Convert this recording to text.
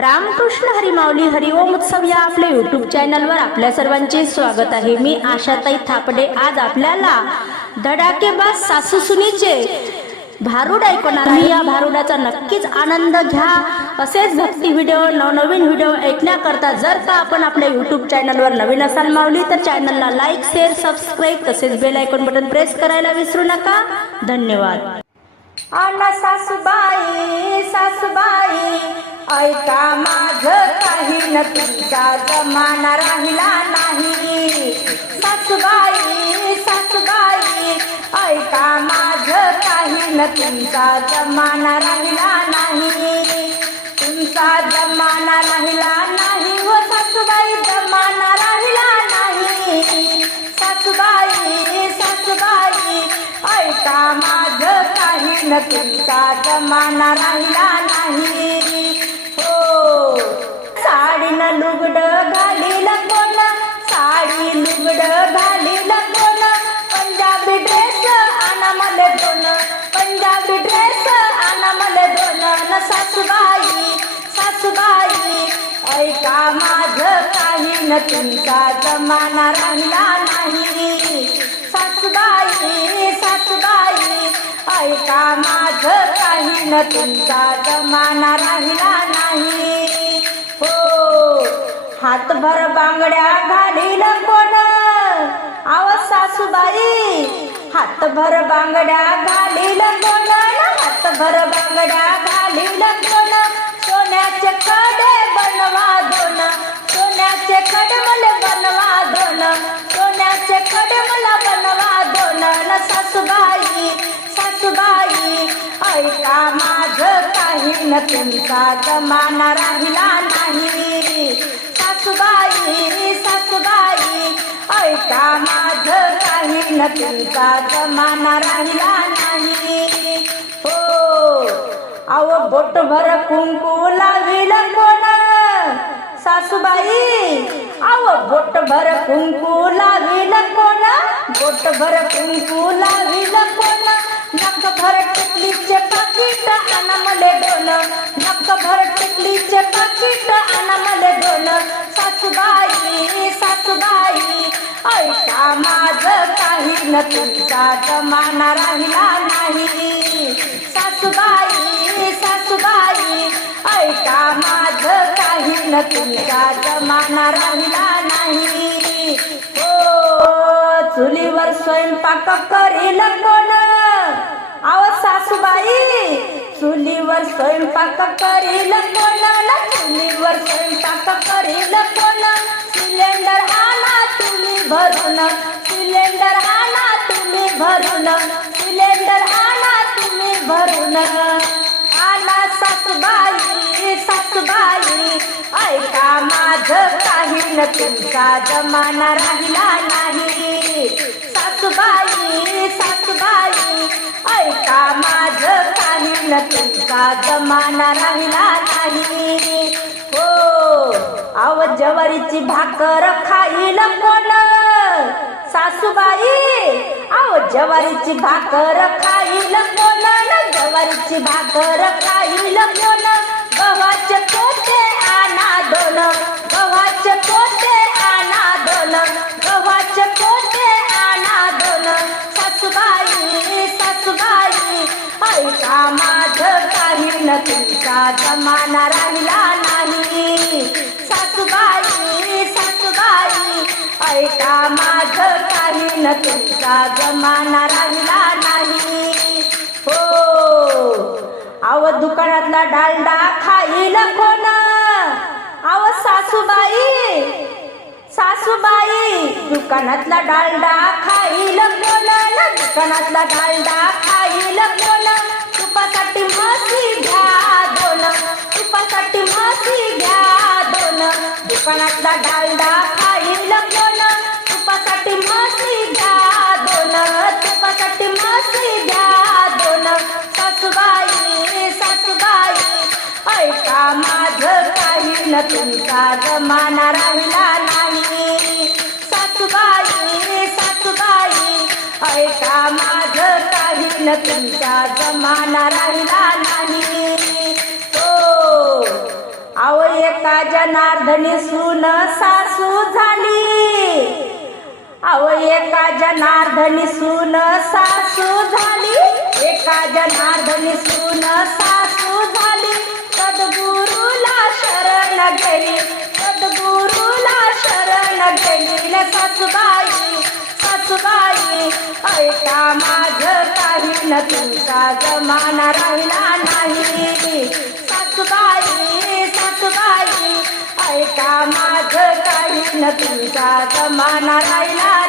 रामकृष्ण हरिमावली हरिओम उत्सव या आपल्या युट्यूब चॅनलवर आपल्या सर्वांचे स्वागत आहे. मी आशाताई थापडे. आज आपल्याला धडाकेबाज सासू सुनीचे भारूड ऐकणार आहे. या भारुडाचा नक्कीच आनंद घ्या. असेच भक्ती व्हिडिओ नवनवीन व्हिडिओ ऐकण्याकरता जर का आपण आपल्या युट्यूब चॅनलवर नवीन असाल मावली तर चॅनलला लाईक शेअर सबस्क्राईब तसेच बेल आयकॉन बटन प्रेस करायला विसरू नका. धन्यवाद. आला सासूबाई सासूबाई ऐका माझ काही न तुमचा जमाना राहिला नाही. सासूबाई सासूबाई ऐका माझ काही न तुमचा जमाना राहिला नाही. तुमचा जमाना राहिला न तुमचा जमाना राहिला नाही हो. साडीनं लुगड घालील कोण? साडी लुगड घालील कोण? पंजाबी ड्रेस आणा मले दोन. पंजाबी ड्रेस आणा मले दोन. न सासूबाई सासूबाई ऐका माझ काही न तुमचा जमाना राहिला नाही. सासूबाई ऐका माझ काही न तुमचा जमाना राहिला नाही. हो हातभर बांगड्या घालील कोण? आव सासूबाई हातभर बांगड्या घालील कोण? हातभर बांगड्या घालील कोण? सोन्याचे ऐका माझ काही न तुमचा जमाना राहिला नाही. सासूबाई सासूबाई ऐका माझ काही न तुमचा जमाना राहिला नाही. हो गोट भर कुंकू लाविल कोण? सासूबाई अहो बोट भर कुंकू लाविल कोण? बोटभर कुंकू लाविल कोण? नक भर टिकलीचे पाकिट आना मले डोल नक भर टिकलीचे पाकिट आना मले डोल सासूबाई सासूबाई ऐका माझ काही न तुमचा जमाना राहिला नाही. सासूबाई सासूबाई ऐका माझ काही न तुमचा जमाना राहिला नाही. हो चुलीवर स्वयंपाक करील कोण? सासूबाई चुलीवर स्वयंपाक करील कोण? चुलीवर स्वयंपाक करील कोण? सिलेंडर आणा तुम्ही भरून सिलेंडर आणा तुम्ही भरून सिलेंडर आणा तुम्ही भरून. आणा सासूबाई सासूबाई ऐका माझ काही न तुमचा जमाना राहिला न तुमचा जमाना राहिला नाही. हो आव जवारीची भाकर खाईल कोण? सासूबाई आव जवारीची भाकर खाईल कोण? जवारीची भाकर खा ऐका माझ काही न तुमचा जमाना राहिला नाही. सासूबाई सासूबाई ऐका माझ काही न तुमचा जमाना राहिला नाही. हो आव दुकानातला डालडा खाईल कोण? आव सासूबाई सासूबाई दुकानातला डालडा खाईल कोण? दुकानातला डालडा खाईल कोण? तुपासाठी म्हशी घ्या दोन. तुपासाठी म्हशी घ्या दोन. दुकानातला डालडा खाईल कोण? तुपासाठी म्हशी घ्या दोन. तुपासाठी म्हशी घ्या दोन. सासूबाई सासूबाई ऐका माझं काही न तुमचा जमाना राहिला नाही. सासूबाई सासूबाई ऐका तुमचा जमाना राहिला नाही. हो. आव जनार्दनी सून सासू झाली. आव एका जनार्दनी सून सासू झाली. एका जनार्दनी सून सासू झाली. सद्गुरूला शरण गेली. सद्गुरूला शरण गेली. सासूबाई सासूबाई ऐका मा काही न तुमचा जमाना राहिला नाही. सासूबाई सासूबाई ऐका माझ काही. न तुमचा जमाना राहिला